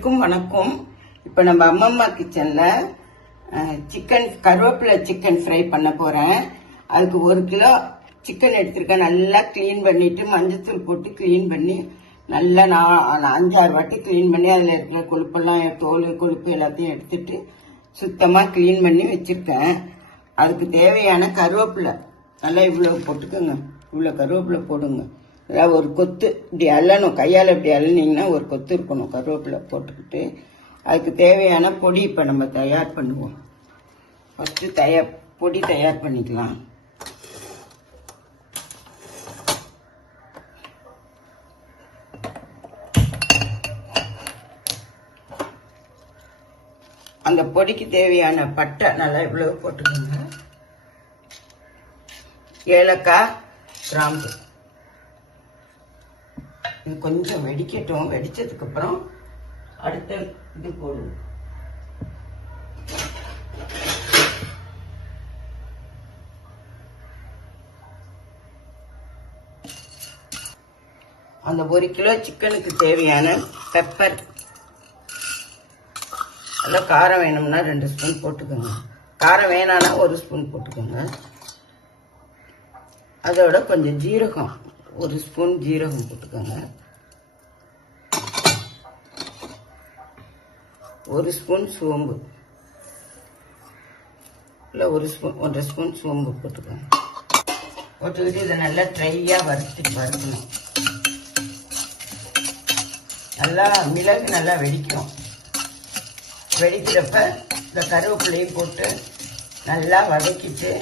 அனைவருக்கும் வணக்கம். இப்போ நம்ம அம்மம்மா கிச்சன்ல சிக்கன் கருவேப்பிலை சிக்கன் ஃப்ரை பண்ண போறேன். அதுக்கு 1 கிலோ சிக்கன் எடுத்திருக்கேன். நல்லா கிளீன் பண்ணிட்டு மஞ்சத்தூள் போட்டு கிளீன் பண்ணி நல்லா 5-6 வாட்டி கிளீன் பண்ணி அதில் இருக்கிற கொழுப்பெல்லாம் தோல் கொழுப்பு எல்லாத்தையும் எடுத்துட்டு சுத்தமாக கிளீன் பண்ணி வச்சிருக்கேன். அதுக்கு தேவையான கருவேப்பிலை நல்லா இவ்வளோ போட்டுக்கோங்க. இவ்வளோ கருவேப்பிலை போடுங்க. அதாவது ஒரு கொத்து இப்படி அள்ளணும், கையால் இப்படி அள்ளினீங்கன்னா ஒரு கொத்து இருக்கணும். கருவேப்பிலை போட்டுக்கிட்டு அதுக்கு தேவையான பொடி இப்போ நம்ம தயார் பண்ணுவோம். ஃபஸ்ட்டு பொடி தயார் பண்ணிக்கலாம். அந்த பொடிக்கு தேவையான பட்டை நல்லா இவ்வளவு போட்டுக்கோங்க. ஏலக்காய், கிராம்பு இது கொஞ்சம் வெடிக்கட்டும். வெடிச்சதுக்கு அப்புறம் அடுத்த இது போடுவோம். அந்த 1 கிலோ சிக்கனுக்கு தேவையான பெப்பர், நல்லா காரம் வேணும்னா 2 ஸ்பூன் போட்டுக்கோங்க. காரம் வேணான்னா 1 ஸ்பூன் போட்டுக்கோங்க. அதோட கொஞ்சம் ஜீரகம், 1 ஸ்பூன் ஜீரகம் போட்டுக்கோங்க. 1 ஸ்பூன் சோம்பு, இல்லை 1 ஸ்பூன் சோம்பு போட்டுக்கோங்க. போட்டுக்கிட்டு இதை நல்லா ட்ரையாக வறுக்கணும். நல்லா மிளகு நல்லா வெடிக்கும். வெடிக்கிறப்ப இந்த கருவேப்பிலையும் போட்டு நல்லா வதக்கிட்டு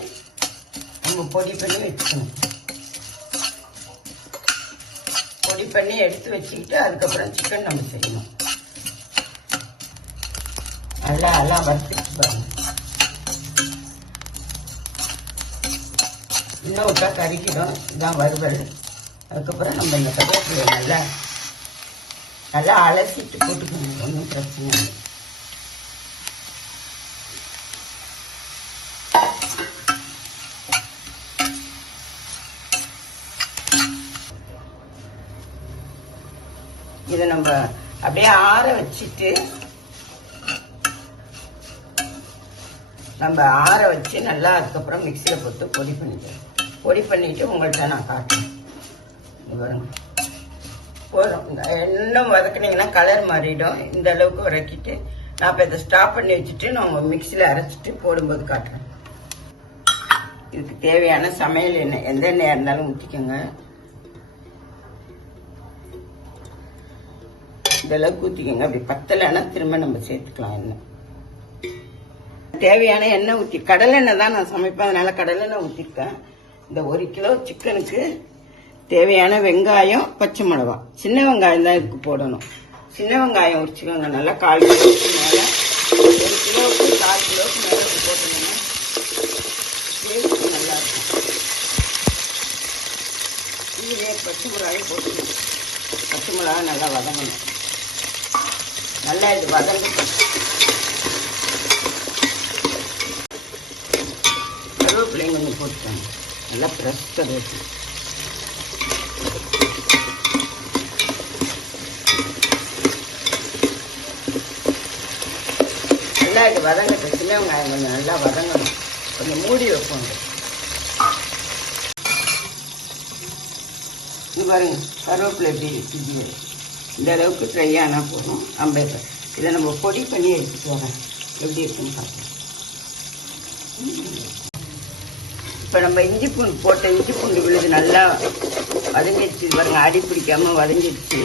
நம்ம பொடி பண்ணி வச்சுக்கணும். பொடி பண்ணி எடுத்து வச்சுக்கிட்டு அதுக்கப்புறம் சிக்கன் நம்ம செய்யணும். நல்லா வறுத்துட்டு பாருங்க. இன்னும் விட்டா கறிக்கிடும். இதுதான் வறுவல். அதுக்கப்புறம் நம்ம இந்த கருவேப்பிலையை நல்லா அலசிட்டு போட்டுக்கணும். ஒன்றும் பிரச்சனை இல்லை. இதை நம்ம அப்படியே ஆற வச்சுட்டு நல்லா அதுக்கப்புறம் மிக்சியில் போட்டு பொடி பண்ணிட்டு உங்கள்கிட்ட நான் காட்டுறேன். போதும். இன்னும் வதக்குனீங்கன்னா கலர் மாறிடும். இந்த அளவுக்கு வதக்கிட்டு நான் இப்போ இதை ஸ்டாப் பண்ணி வச்சுட்டு நான் மிக்சியில் அரைச்சிட்டு போடும்போது காட்டுறேன். இதுக்கு தேவையான சமையல் எண்ணெய், எந்த எண்ணெயாக இருந்தாலும் ஊற்றிக்கோங்க. இதெல்லாம் ஊற்றிக்கோங்க. அப்படி பத்தலைன்னா திரும்ப நம்ம சேர்த்துக்கலாம். எண்ணெய் தேவையான எண்ணெய் ஊற்றி, கடலெண்ணெய் தான் நான் சமைப்பேன், அதனால கடலெண்ணெய் ஊற்றிருக்கேன். இந்த 1 கிலோ சிக்கனுக்கு தேவையான வெங்காயம், பச்சை மிளகா, சின்ன வெங்காயம் தான் இதுக்கு போடணும். சின்ன வெங்காயம் உரிச்சுக்கோங்க. நல்லா 1/4 கிலோவுக்கு மேலே, 1 கிலோவுக்கு 1/4 கிலோவுக்கு மேலே போட்டோம்னா டேஸ்ட் நல்லா இருக்கும். இதுலேயே பச்சை மிளகாயும் போட்டுக்கணும். பச்சை மிளகா நல்லா வதங்கணும். நல்லா இது வதங்கட்டும். கருவேப்பிலையும் கொஞ்சம் போட்டுக்காங்க. நல்லா ஃப்ரெஷ் கருவேப்பிலை. நல்லா இது வதங்கட்டும். சின்ன வெங்காயம் கொஞ்சம் நல்லா வதங்கணும். கொஞ்சம் மூடி வைப்போங்க. இது பாருங்க, கருவேப்பிலை எப்படி இருக்குது. இந்த அளவுக்கு ட்ரை ஆனால் போதும். இதை நம்ம பொடி பண்ணி எடுத்துட்டு வரேன். எப்படி இருக்குன்னு பார்ப்போம். இப்போ நம்ம இஞ்சி பூண்டு விழுது நல்லா வதங்கிடுச்சு பாருங்க. அடி பிடிக்காமல் வதங்கிடுச்சு.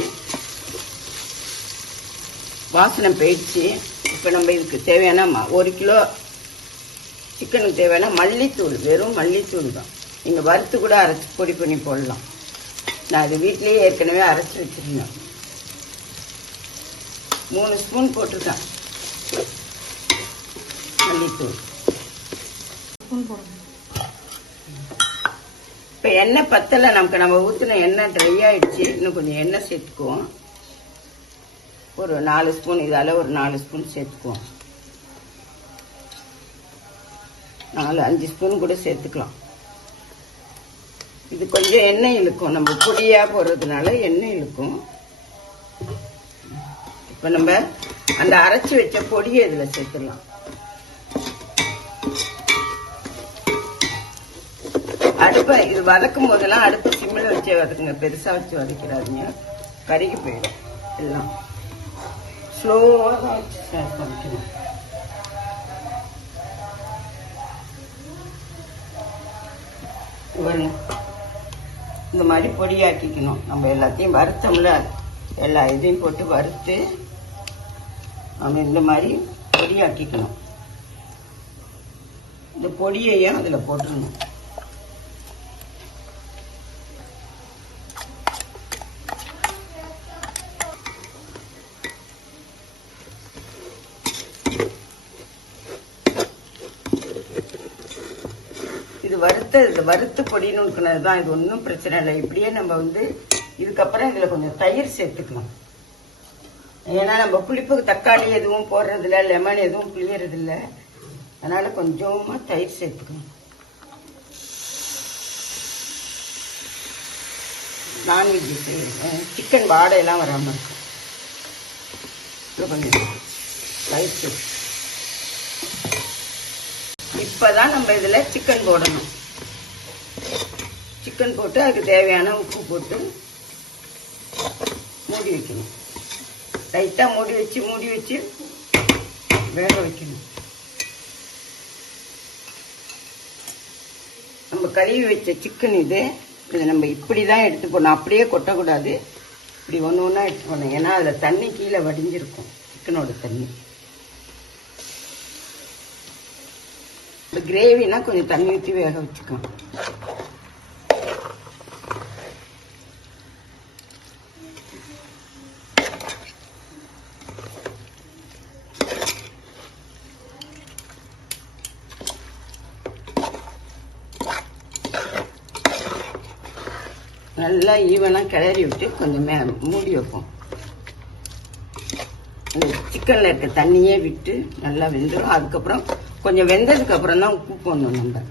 வாசனை போயிடுச்சு. இப்போ நம்ம இதுக்கு தேவையான 1 கிலோ சிக்கனுக்கு தேவையான மல்லித்தூள், வெறும் மல்லித்தூள் தான். நீங்கள் வறுத்து கூட அரைச்சி பொடி பண்ணி போடலாம். நான் இது வீட்டிலேயே ஏற்கனவே அரைச்சி வச்சுருந்தேன். 3 ஸ்பூன் போட்டிருக்கேன் மல்லித்தூள். இப்போ எண்ணெய் பத்தலை நமக்கு. நம்ம ஊற்றின எண்ணெய் ட்ரை ஆயிடுச்சு. இன்னும் கொஞ்சம் எண்ணெய் சேர்த்துக்குவோம். ஒரு 4 ஸ்பூன், இதால் ஒரு 4 ஸ்பூன் சேர்த்துக்குவோம். 4-5 ஸ்பூன் கூட சேர்த்துக்கலாம். இது கொஞ்சம் எண்ணெய் இழுக்கும். நம்ம பொடியாக போடுறதுனால எண்ணெய் இழுக்கும். இப்போ நம்ம அந்த அரைச்சி வச்ச பொடியை இதில் சேர்த்துடலாம். அடுப்பை இது வதக்கும் போதெல்லாம் அடுப்பு சிம்மில் வச்சே வதக்குங்க, பெருசாக வச்சு வதக்கிறாதீங்க, கருகி போயிடும். எல்லாம் ஸ்லோவாக தான் வச்சு சமைக்கணும். இந்த மாதிரி பொடியாக்கிக்கணும். நம்ம எல்லாத்தையும் வறுத்தோம்ல, எல்லா இதையும் போட்டு வறுத்து நம்ம இந்த மாதிரி பொடியாக்கிக்கணும். இந்த பொடியையும் அதில் போட்டுடணும். இது வறுத்து பொடின்னு இருக்கிறது தான். இது ஒன்றும் பிரச்சனை இல்லை. இப்படியே நம்ம இதுக்கப்புறம் இதில் கொஞ்சம் தயிர் சேர்த்துக்கலாம். ஏன்னா நம்ம புளிப்புக்கு தக்காளி எதுவும் போடுறதில்ல, லெமன் எதுவும் புளியறதில்ல, அதனால கொஞ்சமாக தயிர் சேர்த்துக்கணும். நான்வெஜ் செய்யணும், சிக்கன் வாடையெல்லாம் வராமல் இருக்கும். கொஞ்சம் தயிர் சேர்த்து இப்பதான் நம்ம இதுல சிக்கன் போடணும். சிக்கன் போட்டு அதுக்கு தேவையான உப்பு போட்டு மூடி வைக்கணும். லைட்டா மூடி வச்சு வேக வைக்கணும். நம்ம கழுவி வச்ச சிக்கன் இதை நம்ம இப்படிதான் எடுத்து போடணும். அப்படியே கொட்டக்கூடாது. இப்படி ஒன்று ஒன்றா எடுத்து போடணும். ஏன்னா அதுல தண்ணி கீழே வடிஞ்சிருக்கும், சிக்கனோட தண்ணி. கிரேவினா கொஞ்சம் தண்ணி ஊற்றி வேக வச்சுக்கலாம். நல்லா ஈவனா கிளறி விட்டு கொஞ்சம் மூடி வைப்போம். இந்த சிக்கன்ல இருக்க தண்ணியே விட்டு நல்லா வெந்துடும். அதுக்கப்புறம் கொஞ்சம் வெந்ததுக்கு அப்புறம் தான் உப்பு போடணும். நம்ம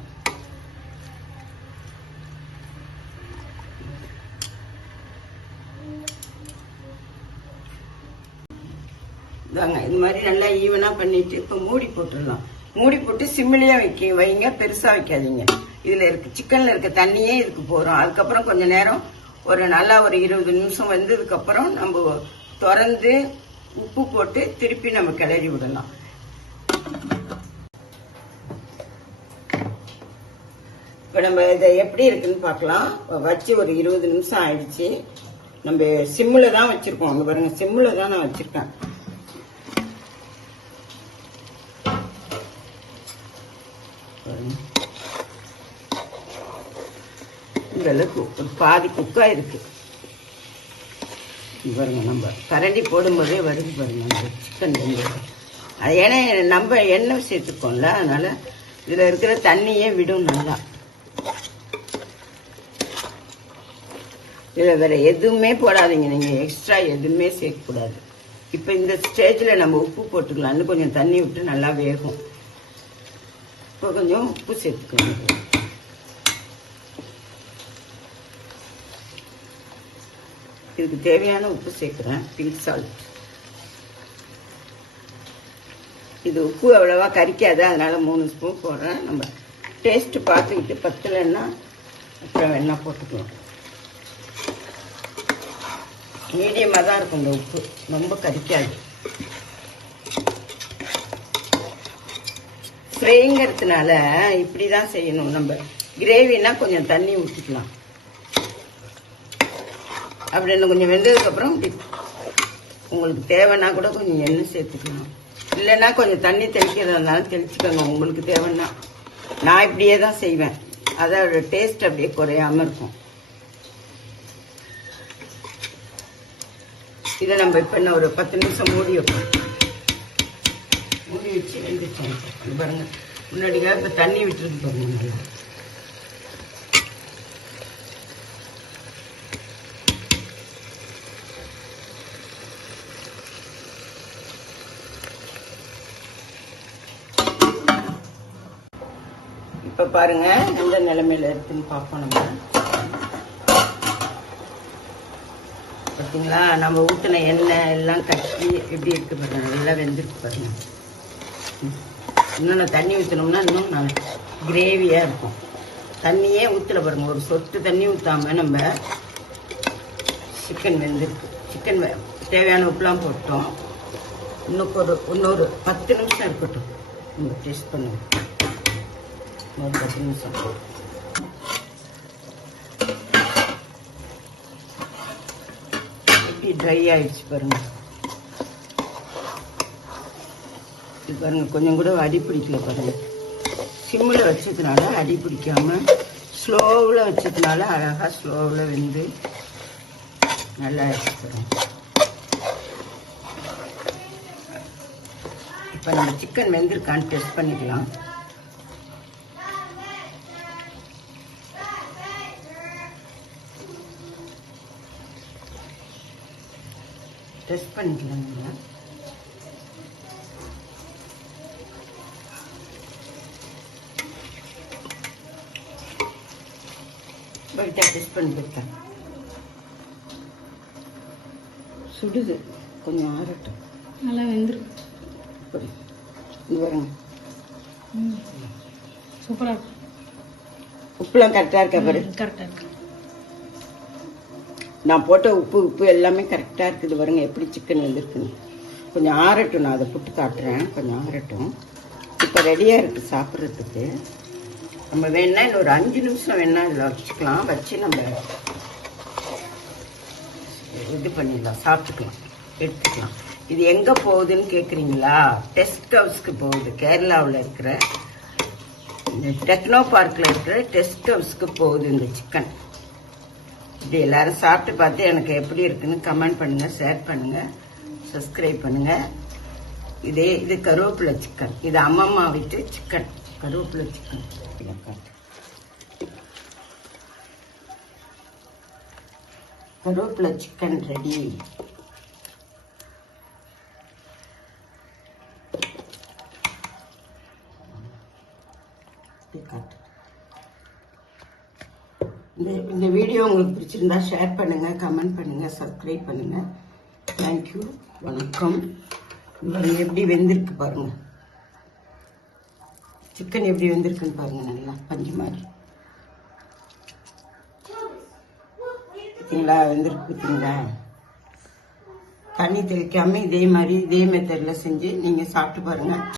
இதாங்க இது மாதிரி நல்லா ஈவனா பண்ணிட்டு இப்போ மூடி போட்டுடலாம். மூடி போட்டு சிம்மிலேயே வைங்க, பெருசா வைக்காதீங்க. இதுல சிக்கன்ல இருக்க தண்ணியே இதுக்கு போறோம். அதுக்கப்புறம் கொஞ்ச நேரம் நல்லா ஒரு 20 நிமிஷம் வந்ததுக்கு அப்புறம் நம்ம திறந்து உப்பு போட்டு திருப்பி நம்ம கிளறி விடலாம். இப்போ நம்ம இதை எப்படி இருக்குன்னு பார்க்கலாம். வச்சு ஒரு 20 நிமிஷம் ஆயிடுச்சு. நம்ம சிம்மில் தான் வச்சிருக்கோம். அங்கே பாருங்க, சிம்மில் தான் நான் வச்சிருக்கேன். இந்த அளவுக்கு ஒரு பாதி குக்கா இருக்கு பாருங்க. நம்ம கரண்டி போடும்போதே வருது பாருங்க அந்த சிக்கன். அது ஏன்னா நம்ம எண்ணெய் சேர்த்துக்கோம்ல, அதனால இதுல இருக்கிற தண்ணியே விடும் நல்லா. இதுல வேற எதுவுமே போடாதீங்க, நீங்க எக்ஸ்ட்ரா எதுவுமே சேர்க்கக்கூடாது. இப்ப இந்த ஸ்டேஜ்ல நம்ம உப்பு போட்டுக்கலாம். இன்னும் கொஞ்சம் தண்ணி விட்டு நல்லா வேகும். இப்போ கொஞ்சம் உப்பு சேர்த்துக்கணும். இதுக்கு தேவையான உப்பு சேர்க்கிறேன், பிங்க் சால்ட். இது உப்பு அவ்வளவா கரிக்காது, அதனால 3 ஸ்பூன் போடுறேன். நம்ம டேஸ்ட் பார்த்துக்கிட்டு பத்தலைன்னா அப்புறம் வேணா போட்டுக்கலாம். மீடியமாக தான் இருக்கும் இந்த உப்பு, ரொம்ப கரிக்காது. ஃப்ரைங்கிறதுனால இப்படி தான் செய்யணும். நம்ம கிரேவினா கொஞ்சம் தண்ணி ஊற்றிக்கலாம். அப்படி இன்னும் கொஞ்சம் வெந்ததுக்கப்புறம் உங்களுக்கு தேவைன்னா கூட கொஞ்சம் எண்ணெய் சேர்த்துக்கணும். இல்லைன்னா கொஞ்சம் தண்ணி தெளிக்கிறதா இருந்தாலும் தெளிச்சுக்கோங்க உங்களுக்கு தேவைன்னா. நான் இப்படியே தான் செய்வேன், அதோட டேஸ்ட் அப்படியே குறையாம இருக்கும். இதை நம்ம இப்போ இன்னும் ஒரு 10 நிமிஷம் மூடி வைப்போம். மூடி வச்சு வெந்துச்சோம் பாருங்க. முன்னாடிக்காக இப்போ தண்ணி விட்டுருக்கு பாருங்க நல்லா. இப்ப பாருங்க எந்த நிலைமையில இருக்குன்னு பார்ப்போம். நம்ம பார்த்தீங்களா? நம்ம ஊற்றின எண்ணெய் எல்லாம் கட்டி எப்படி இருக்கு பாருங்க, நல்லா வெந்திருக்கு பாருங்க. இன்னும் நான் தண்ணி ஊற்றினோம்னா இன்னும் நான் கிரேவியாக இருக்கும். தண்ணியே ஊற்றல பாருங்க, ஒரு சொட்டு தண்ணி ஊற்றாம நம்ம சிக்கன் வெந்திருக்கு. சிக்கன் தேவையான உப்புலாம் போட்டோம். இன்னொரு 10 நிமிஷம் இருக்கட்டும். நம்ம டேஸ்ட் பண்ணுவோம். ஒரு 10 நிமிஷம். எப்படி ட்ரை ஆயிடுச்சு பாருங்க. இது பாருங்க, கொஞ்சம் கூட அடி பிடிக்கல பாருங்க. சிம்மில் வச்சதுனால அடி பிடிக்காம ஸ்லோவில் வச்சதுனால அழகாக ஸ்லோவில் வெந்து நல்லா எடுத்துக்கிறோம். இப்போ நம்ம சிக்கன் வெந்திருக்கான்னு டெஸ்ட் பண்ணிக்கலாம். டெஸ்ட் பண்ணிக்கலாம். டெஸ்ட் பண்ணிட்டேன். சுடுது, கொஞ்சம் ஆறட்டும். நல்லா வெந்துருக்கு. இது பாருங்க, சூப்பராக இருக்கு. உப்புலாம் கரெக்டாக இருக்கா பாரு? கரெக்டாக இருக்கு. நான் போட்ட உப்பு எல்லாமே கரெக்டாக இருக்குது பாருங்க. எப்படி சிக்கன் வெந்திருக்குன்னு. கொஞ்சம் ஆறட்டும், நான் அதை புட்டு காட்டுறேன். கொஞ்சம் ஆறட்டும். இப்போ ரெடியாக இருக்குது சாப்பிட்றதுக்கு. நம்ம வேணா இன்னும் ஒரு 5 நிமிஷம் வேணா இதில் வச்சுக்கலாம். வச்சு நம்ம இது பண்ணிடலாம், சாப்பிட்டுக்கலாம், எடுத்துக்கலாம். இது எங்கே போகுதுன்னு கேட்குறீங்களா? டெஸ்ட் ஹவுஸ்க்கு போகுது. கேரளாவில் இருக்கிற டெக்னோ பார்க்கில் இருக்கிற டெஸ்ட் ஹவுஸ்க்கு போகுது இந்த சிக்கன். இது எல்லாரும் சாப்பிட்டு பார்த்து எனக்கு எப்படி இருக்குன்னு கமெண்ட் பண்ணுங்க, ஷேர் பண்ணுங்க, சப்ஸ்கிரைப் பண்ணுங்க. இது கருவேப்பிலை சிக்கன். இது அம்மம்மா வீட்டு சிக்கன், கருவேப்பிலை சிக்கன். கருவேப்பிலை சிக்கன் ரெடி. இந்த வீடியோ உங்களுக்கு பிடிச்சிருந்தா ஷேர் பண்ணுங்க, கமெண்ட் பண்ணுங்க, சப்ஸ்கிரைப் பண்ணுங்க. தேங்க்யூ, வணக்கம். எப்படி வெந்திருக்கு பாருங்க, சிக்கன் எப்படி வெந்திருக்குன்னு பாருங்க. நல்லா பஞ்சு மாதிரி பார்த்தீங்களா? வெந்திருக்கு பார்த்தீங்களா? தண்ணி தெளிக்காம இதே மாதிரி இதே மெத்தட்ல செஞ்சு நீங்க சாப்பிட்டு பாருங்க.